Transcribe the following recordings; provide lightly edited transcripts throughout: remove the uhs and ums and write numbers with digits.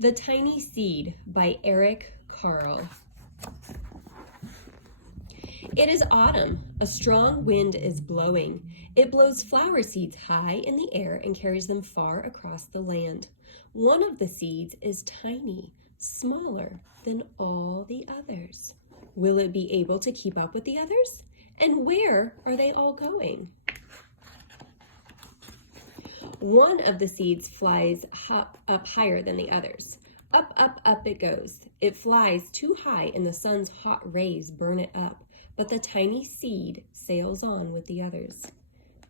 The Tiny Seed by Eric Carle. It is autumn. A strong wind is blowing. It blows flower seeds high in the air and carries them far across the land. One of the seeds is tiny, smaller than all the others. Will it be able to keep up with the others? And where are they all going? One of the seeds flies up higher than the others. Up, up, up it goes. It flies too high and the sun's hot rays burn it up. But the tiny seed sails on with the others.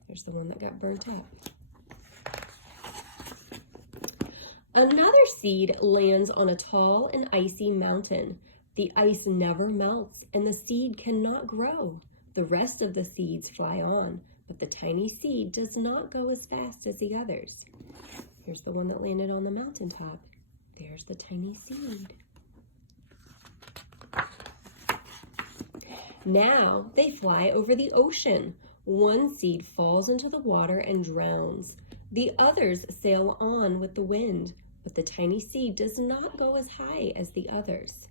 There's the one that got burnt up. Another seed lands on a tall and icy mountain. The ice never melts and the seed cannot grow. The rest of the seeds fly on, but the tiny seed does not go as fast as the others. Here's the one that landed on the mountaintop. There's the tiny seed. Now they fly over the ocean. One seed falls into the water and drowns. The others sail on with the wind, but the tiny seed does not go as high as the others.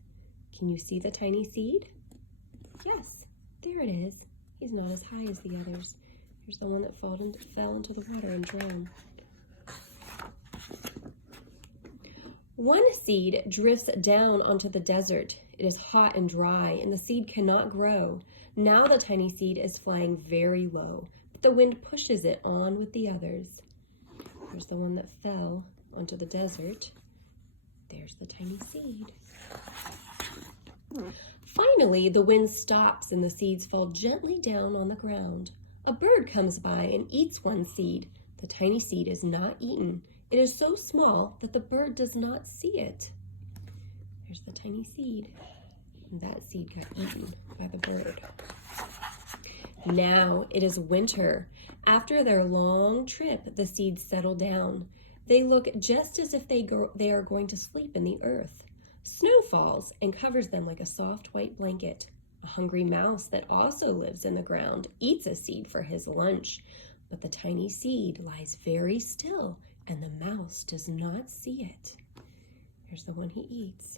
Can you see the tiny seed? Yes, there it is. He's not as high as the others. Here's the one that fell into the water and drowned. One seed drifts down onto the desert. It is hot and dry, and the seed cannot grow. Now the tiny seed is flying very low, but the wind pushes it on with the others. Here's the one that fell onto the desert. There's the tiny seed. Finally, the wind stops and the seeds fall gently down on the ground. A bird comes by and eats one seed. The tiny seed is not eaten. It is so small that the bird does not see it. Here's the tiny seed. And that seed got eaten by the bird. Now it is winter. After their long trip, the seeds settle down. They look just as if they are going to sleep in the earth. Snow falls and covers them like a soft white blanket. A hungry mouse that also lives in the ground eats a seed for his lunch, but the tiny seed lies very still and the mouse does not see it. Here's the one he eats.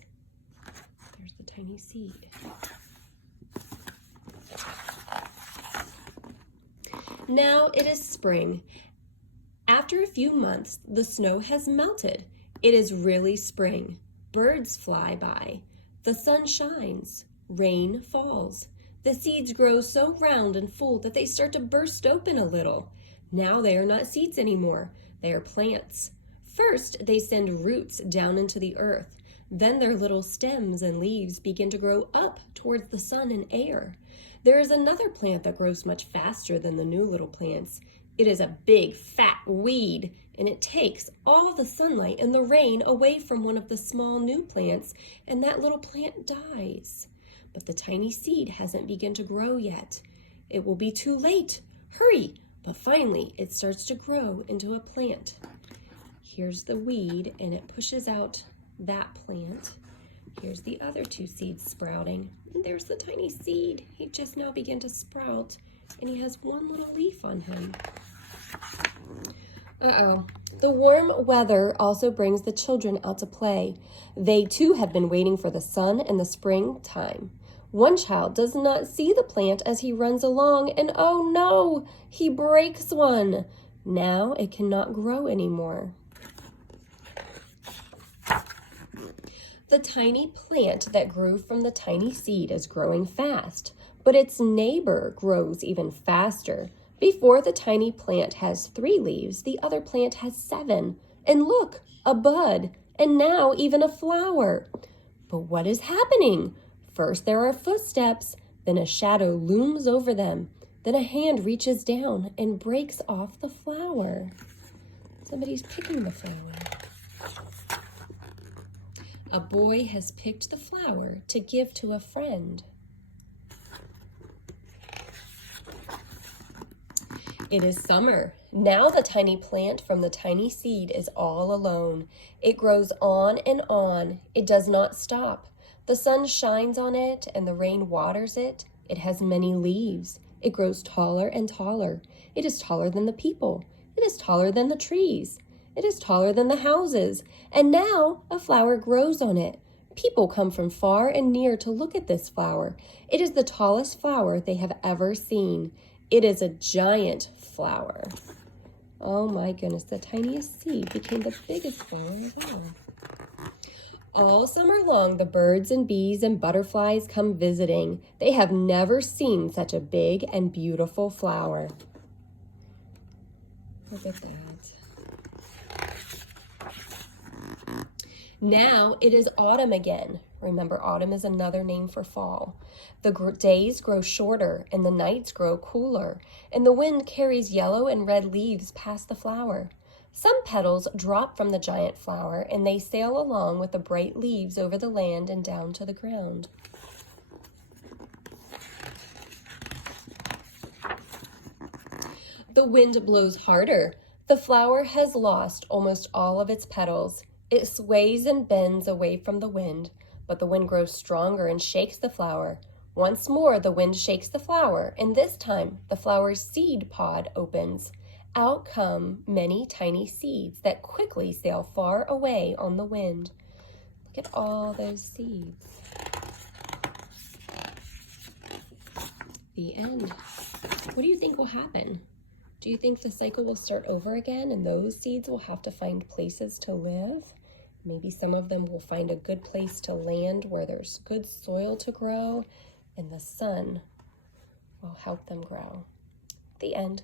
There's the tiny seed. Now it is spring. After a few months, the snow has melted. It is really spring. Birds fly by. The sun shines. Rain falls. The seeds grow so round and full that they start to burst open a little. Now they are not seeds anymore. They are plants. First, they send roots down into the earth. Then their little stems and leaves begin to grow up towards the sun and air. There is another plant that grows much faster than the new little plants. It is a big, fat weed, and it takes all the sunlight and the rain away from one of the small new plants, and that little plant dies. But the tiny seed hasn't begun to grow yet. It will be too late. Hurry! But finally, it starts to grow into a plant. Here's the weed, and it pushes out that plant. Here's the other two seeds sprouting. And there's the tiny seed. He just now began to sprout, and he has one little leaf on him. The warm weather also brings the children out to play. They too have been waiting for the sun and the springtime. One child does not see the plant as he runs along, and oh no, he breaks one. Now it cannot grow anymore. The tiny plant that grew from the tiny seed is growing fast, but its neighbor grows even faster. Before the tiny plant has 3 leaves, the other plant has 7. And look, a bud, and now even a flower. But what is happening? First there are footsteps, then a shadow looms over them, then a hand reaches down and breaks off the flower. Somebody's picking the flower. A boy has picked the flower to give to a friend. It is summer. Now the tiny plant from the tiny seed is all alone. It grows on and on. It does not stop. The sun shines on it and the rain waters it. It has many leaves. It grows taller and taller. It is taller than the people. It is taller than the trees. It is taller than the houses, and now a flower grows on it. People come from far and near to look at this flower. It is the tallest flower they have ever seen. It is a giant flower. Oh my goodness, the tiniest seed became the biggest flower of all. All summer long, the birds and bees and butterflies come visiting. They have never seen such a big and beautiful flower. Look at that. Now it is autumn again. Remember, autumn is another name for fall. The days grow shorter and the nights grow cooler, and the wind carries yellow and red leaves past the flower. Some petals drop from the giant flower, and they sail along with the bright leaves over the land and down to the ground. The wind blows harder. The flower has lost almost all of its petals. It sways and bends away from the wind, but the wind grows stronger and shakes the flower. Once more, the wind shakes the flower, and this time the flower's seed pod opens. Out come many tiny seeds that quickly sail far away on the wind. Look at all those seeds. The end. What do you think will happen? Do you think the cycle will start over again and those seeds will have to find places to live? Maybe some of them will find a good place to land where there's good soil to grow and the sun will help them grow. The end.